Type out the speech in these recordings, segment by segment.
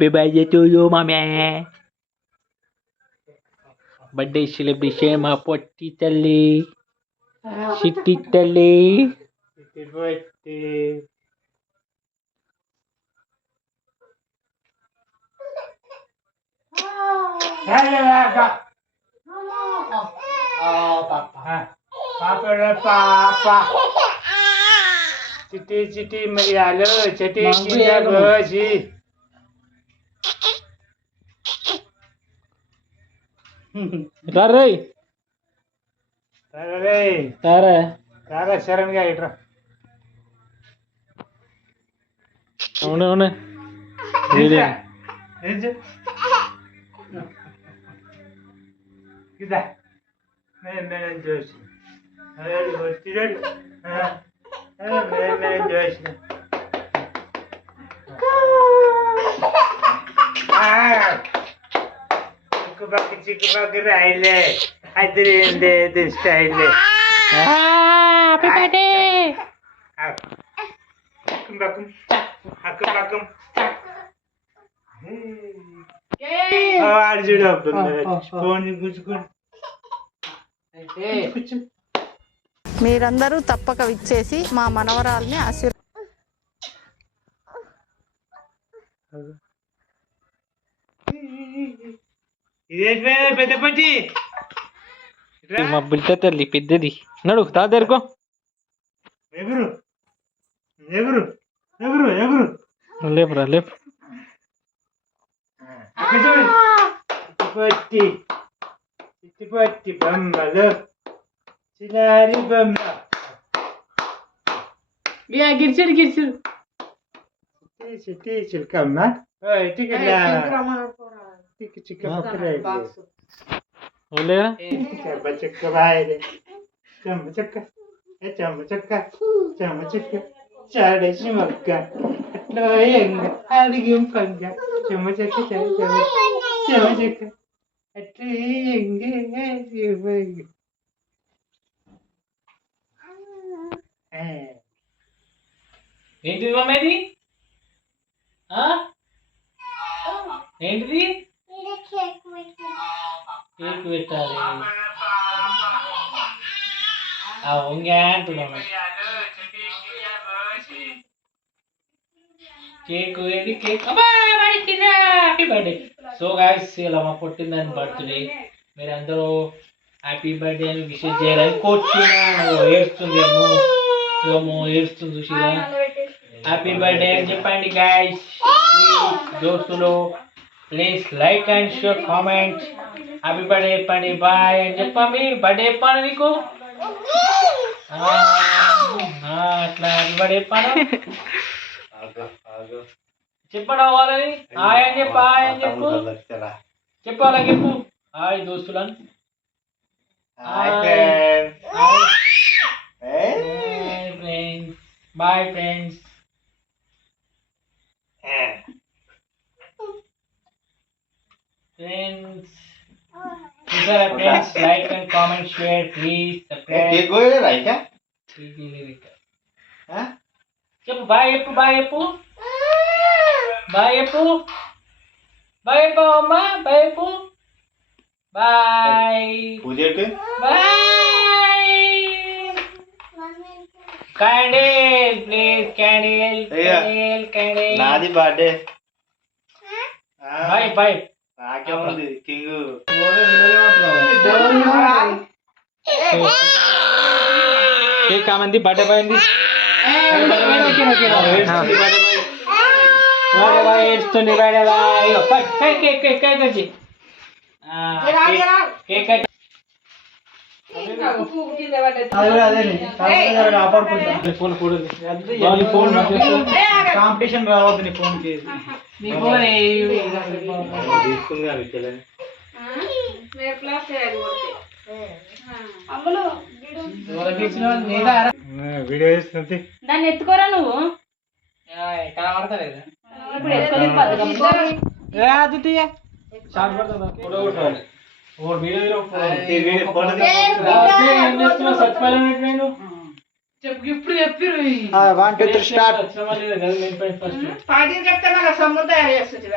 Happy birthday to you mummy. Birthday celebration మా పొట్టి తల్లి సిట్టి తల్లి. చిట్టి చిట్టి మిరియాలు చిట్టి చింతకోసి రారా శరణ్ గా ఇట్రా. అవునవును ఇదా నేను చూసి నేను చూసిన చిక్కుపక్క రాయిలే అది స్టైలే. Happy birthday. ఆడు చూడు ఫోన్ కూర్చుకోండి. మీరందరూ తప్పక విచ్చేసి మా మనవరాల్ని ఇదేంటి పెద్ద పట్టి మా బిడ్డ తల్లి పెద్దది. నడు తాదరుకో. ఎగురు ఎగురు ఎగురు ఎగురు లేపురా లేపు. పట్టి పట్టి బొమ్మలు చిలారి బొమ్మ గిరిచుడు గిరిచుడు చిట్టి చిలకమ్మ చెమ్మ చెక్క బాయ్ చెమ్మ చెక్క చెమ్మ చెక్క చెమ్మ చెక్క చాడేసి మొక్క అడిగి పంగ చెమ్మ చెక్క చెమ్మ చెక్క అట్లా ఏంటిది మమ్మీ? ఏంటిది? కేక్ పెట్టాలి. అంటున్నాను. కేక్ ఏంటి? Cake happy birthday. So guys ఇలా మా పుట్టిందని బర్త్డే. మీరు అందరూ హ్యాపీ బర్త్డే అని విషెస్ చేయాలని కోరుచున్నాను. ఏడుస్తుంది అమ్మో ఏడుస్తుంది చూసిరా. హ్యాపీ బర్త్డే అని చెప్పండి గాయ్స్. ప్లీజ్ దోస్తులు please like and share comment. Happy birthday చెప్పండి. బాయ్ అని చెప్పండి. బర్త్డే చెప్పాను నీకు అట్లా హ్యాపీ బర్త్డే చెప్పాను చెప్పడం వాళ్ళని. హాయ్ అని చెప్పు. హాయ్ అని చెప్పు. చెప్పాలా చెప్పు. హాయ్ దోస్తులను. Bye friends. Friends, like and comment, share, please subscribe. Cake కోయలేరా ఇంకా? చెప్పు బాయ్ చెప్పు. బాయ్ చెప్పు. బాయ్ చెప్పు. బాయ్ చెప్పు అమ్మా. బాయ్ చెప్పు. Bye. Pooja bye. Candle please. Candle. నాది బర్త్డే. Bye bye. నాకేముంది కింగ్. కేక్ కామంది బర్త్డే బాయ్ అండి. ఏడుస్తుంది బర్త్డే బాయ్. కేక్ కాంపిటీషన్ రావద్దు నీ ఫోన్ కి. వీడియో చేస్తుంది దాన్ని ఎత్తుకోరా నువ్వు. కనబడతలేదు. ఇప్పుడు చెప్పిరు 1 2 3 స్టార్ట్. పార్టీ చెప్తే మళ్ళీ సొమ్ము తయారు చేస్తుంది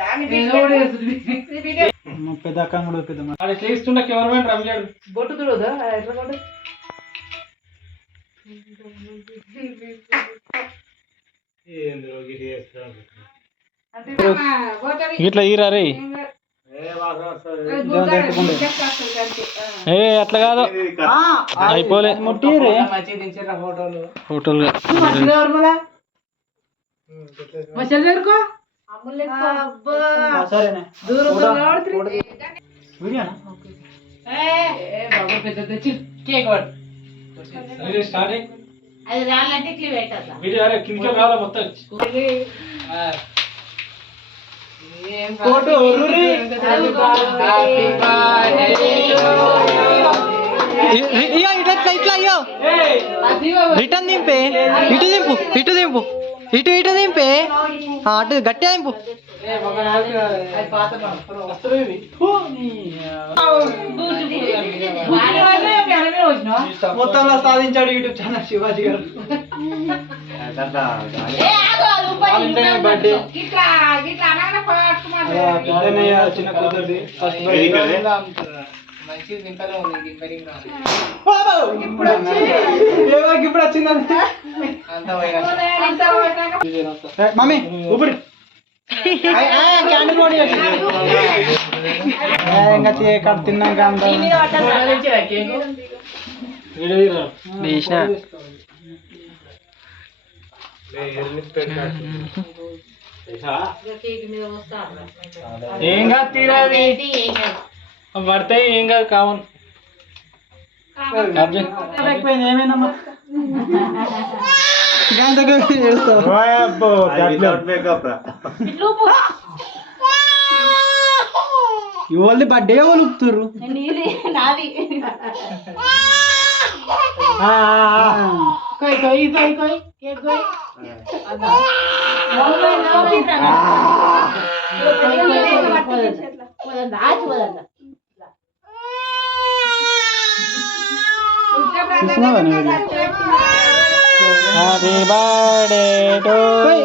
పెద్ద అక్క కూడా పెద్ద అది చేస్తుండ కెమెరామెన్ రమ్యాడు బొట్టు చూడదా ఎట్లా కొట్టు ఇట్లా ఈరా రే ఏ అట్లా కాదు అయిపోలే ఫోటోలు స్టార్టింగ్ అది రాళ్ళంటే ఇట్లా పెట్టాలి వీడియో కిందికి రావాలా మొత్తం ఇట్లా అయ్యో రిటర్న్ దింపే ఇటు దింపు దింపే అటు గట్టిగా దింపు మొత్తంలో సాధించాడు యూట్యూబ్ ఛానల్ శివాజీ గారు. బర్త్డే చిన్న కూతుర్ది ఫస్ట్ ఇప్పుడు వచ్చిందంటే మమ్మీ ఊపిరి క్యాండిల్ ఇంకా తిన్నాక ఏం కాదు తీరాది పడతాయి ఏం కాదు కావాలి ఎక్కువైంది ఏమైందమ్మా ఇవాళ బర్త్డే వాళ్ళు ఊపుతుర్రు నాది హ్యాపీ బర్త్డే టు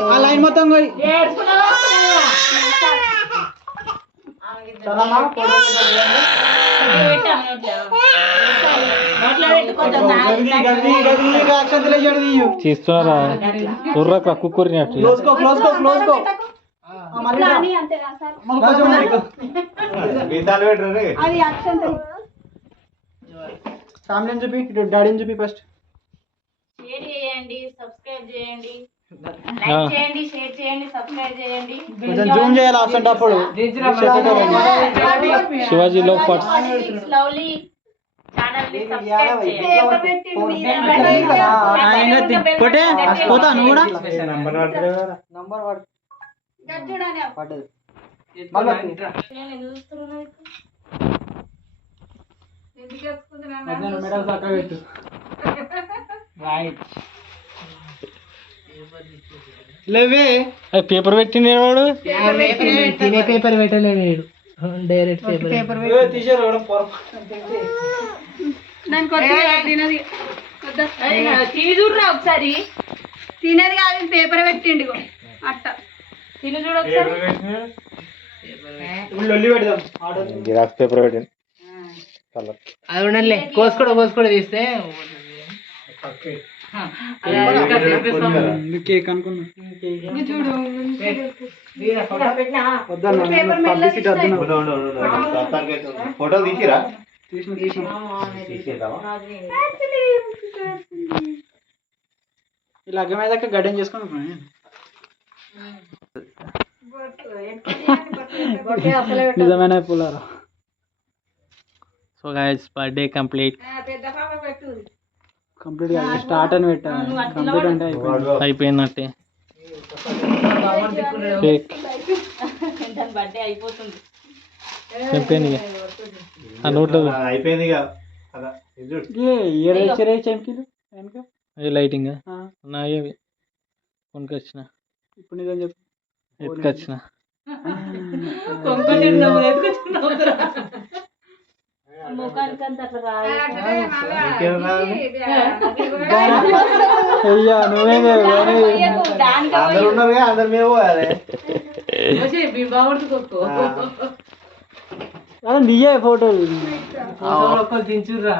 ఆ లైన్ మొత్తం పోయి తీస్తున్నారా కుర్రకు కుక్కరినట్టు ఫ్యామిలీని చూపి ఇటు డాడీని చూపి ఫస్ట్ షేర్ చేయండి సబ్స్క్రైబ్ చేయండి లైక్ చేయండి షేర్ చేయండి సబ్స్క్రైబ్ చేయండి కొంచెం జూమ్ చేయాలి ఆప్షన్ అప్పుడు శివాజీ లో ఫస్ట్ స్లోలీ ఛానల్ ని సబ్స్క్రైబ్ చేయండి కొట్టే పోతా నువ్వు కూడా నంబర్ వాడు పడ్డది నేను చూస్తున్నా మెడల్ చక్కగా పెట్టు లేవే పేపర్ పెట్టింది వాడు తినే పేపర్ పెట్టలేడు డైరెక్ట్ పేపర్ తీసారు తిని చూడరా ఒకసారి తినేది కాదు పేపర్ పెట్టిండు అట్ట తిని చూడు ఒకసారి లొల్లి పెడదాం జిరాక్స్ పేపర్ పెట్టింది అది ఉండలే కోసుకోడు తీస్తే కేక్ అనుకున్నా చూడు ఫోటో తీసిరా తీసిన ఇలా అగ్గమేదాక గడ్డం చేసుకుని నిజమైన పులారా. So guys birthday complete complete గా స్టార్ట్ అని పెట్టాను కంప్లీట్ అంటే అయిపోయినట్టే కేక్ దాని బర్త్డే అయిపోతుంది చెప్పింది ఆ నోట్లో అయిపోయింది ఇక ఏడు చెంకీలు వెనక లైటింగ్ నాయవి కొనుకొచ్చిన ఇప్పుడు నిజం చెప్పు ఎత్తుకొచ్చిన ముఖానికి అంత అట్లా రాదు. అయ్యా నువ్వేం దానికి అందరు ఉన్నారుగా అందరు మేము పోయాలి నీయే ఫోటోలు దించుర్రా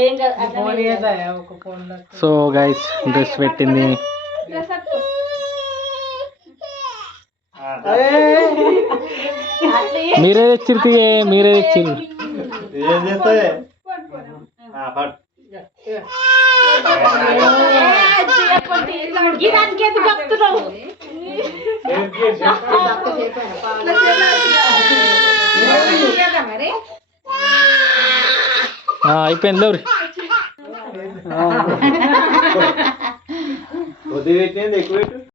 ఏం కాదు అట్లా సో గైస్ డ్రెస్ పెట్టింది మీరే తెచ్చిర్రు మీరే తెచ్చిర్రు ఏం చేస్తాయి దానికి ఎందుకు చెప్తున్నావు? అయిపోయింది లేవురి కొద్దిగా పెట్టింది ఎక్కువ పెట్టు